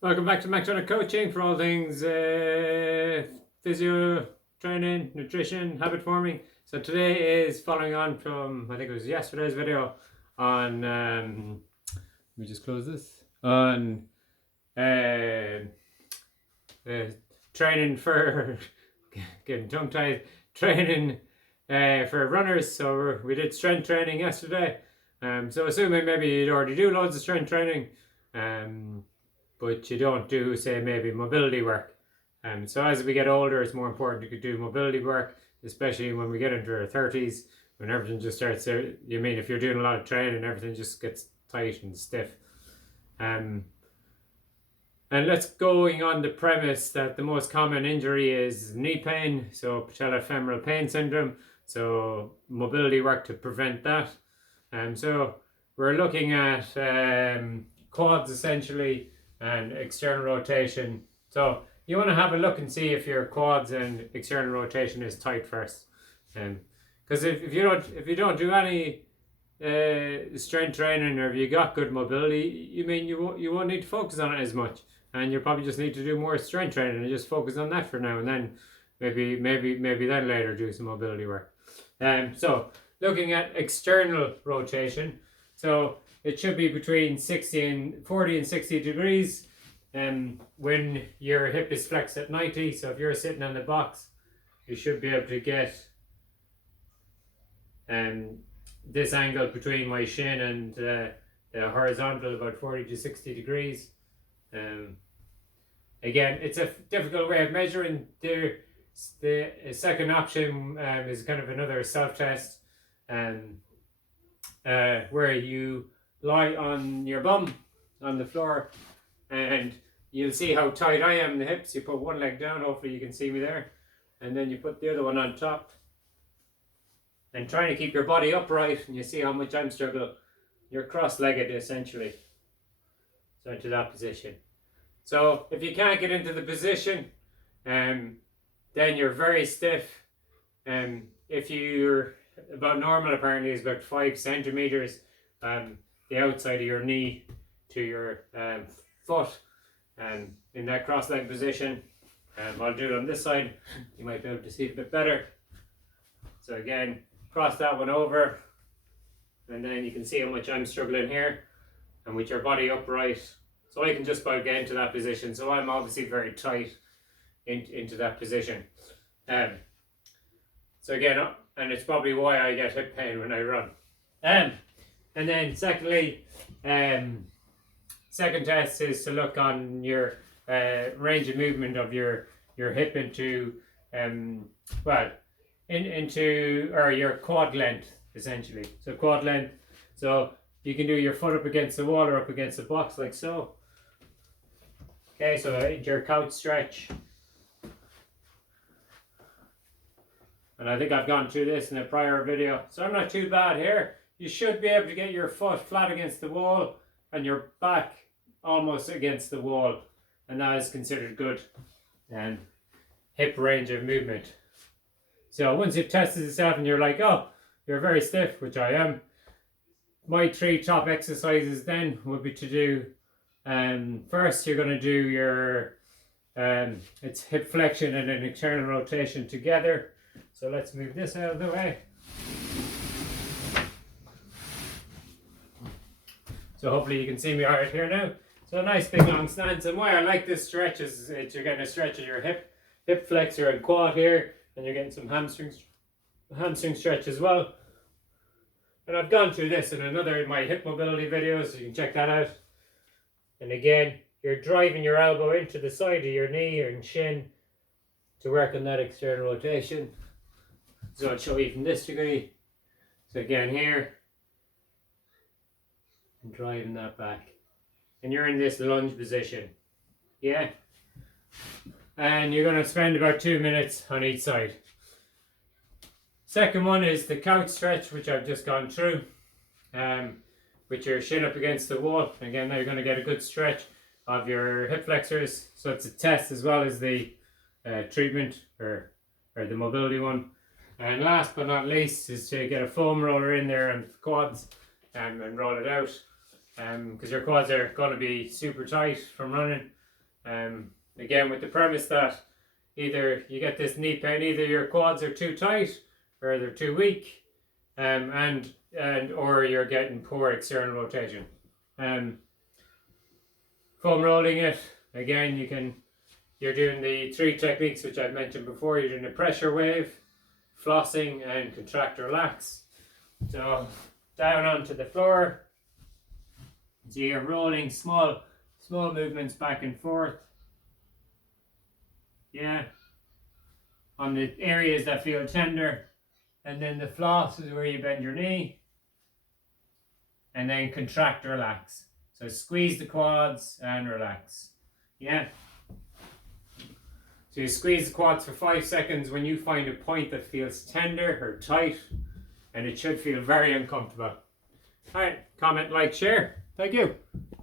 Welcome back to McDonald Coaching for all things physio training, nutrition, habit forming. So today is following on from, I think it was yesterday's video on, let me just close this, on uh, training for, getting tongue tied, training for runners. So we did strength training yesterday. So assuming maybe you'd already do loads of strength training, but you don't do, say, maybe mobility work. So as we get older, it's more important to do mobility work, especially when we get into our 30s, when everything just starts to, you mean if you're doing a lot of training, everything just gets tight and stiff. And let's going on the premise that the most common injury is knee pain, so patellofemoral pain syndrome, so mobility work to prevent that. So we're looking at quads essentially, and external rotation. So you want to have a look and see if your quads and external rotation is tight first. Because if you don't do any strength training, or if you got good mobility, you won't need to focus on it as much, and you probably just need to do more strength training and just focus on that for now, and then maybe then later do some mobility work. So looking at external rotation, so it should be between 40 and 60 degrees when your hip is flexed at 90. So if you're sitting on the box, you should be able to get this angle between my shin and the horizontal about 40 to 60 degrees. Again, it's a difficult way of measuring. The second option is kind of another self-test, where you lie on your bum on the floor, and you'll see how tight I am in the hips. You put one leg down, hopefully you can see me there, and then you put the other one on top, and trying to keep your body upright, and you see how much I'm struggling. You're cross-legged essentially, so into that position. So if you can't get into the position, then you're very stiff. If you're about normal, apparently is about 5 centimeters, the outside of your knee to your foot, in that cross-leg position. I'll do it on this side, you might be able to see it a bit better. So again, cross that one over, and then you can see how much I'm struggling here, and with your body upright, so I can just about get into that position. So I'm obviously very tight into that position. So again, and it's probably why I get hip pain when I run. And then secondly, second test is to look on your range of movement of your hip into or your quad length essentially. So quad length. So you can do your foot up against the wall or up against the box like so. Okay, so into your couch stretch. And I think I've gone through this in a prior video, so I'm not too bad here. You should be able to get your foot flat against the wall and your back almost against the wall, and that is considered good hip range of movement. So once you've tested yourself and you're like, oh, you're very stiff, which I am, my 3 top exercises then would be to do, first you're going to do your, it's hip flexion and an external rotation together. So let's move this out of the way. So hopefully you can see me all right here now. So a nice big long stance, and why I like this stretch is you're getting a stretch of your hip flexor and quad here, and you're getting some hamstring stretch as well. And I've gone through this in another of my hip mobility videos, so you can check that out. And again, you're driving your elbow into the side of your knee and shin to work on that external rotation. So I'll show you from this degree. So again here, and driving that back. And you're in this lunge position. Yeah? And you're going to spend about 2 minutes on each side. Second one is the couch stretch, which I've just gone through. With your shin up against the wall. Again, now you're going to get a good stretch of your hip flexors. So it's a test as well as the treatment or the mobility one. And last but not least is to get a foam roller in there and quads and roll it out. Because your quads are going to be super tight from running. Again, with the premise that either you get this knee pain, either your quads are too tight or they're too weak, and or you're getting poor external rotation. Foam rolling it, again, you're doing the 3 techniques which I've mentioned before. You're doing a pressure wave, flossing, and contract relax. So down onto the floor. So you're rolling small movements back and forth. Yeah. On the areas that feel tender. And then the floss is where you bend your knee. And then contract, relax. So squeeze the quads and relax. Yeah. So you squeeze the quads for 5 seconds when you find a point that feels tender or tight, and it should feel very uncomfortable. Alright, comment, like, share. Thank you.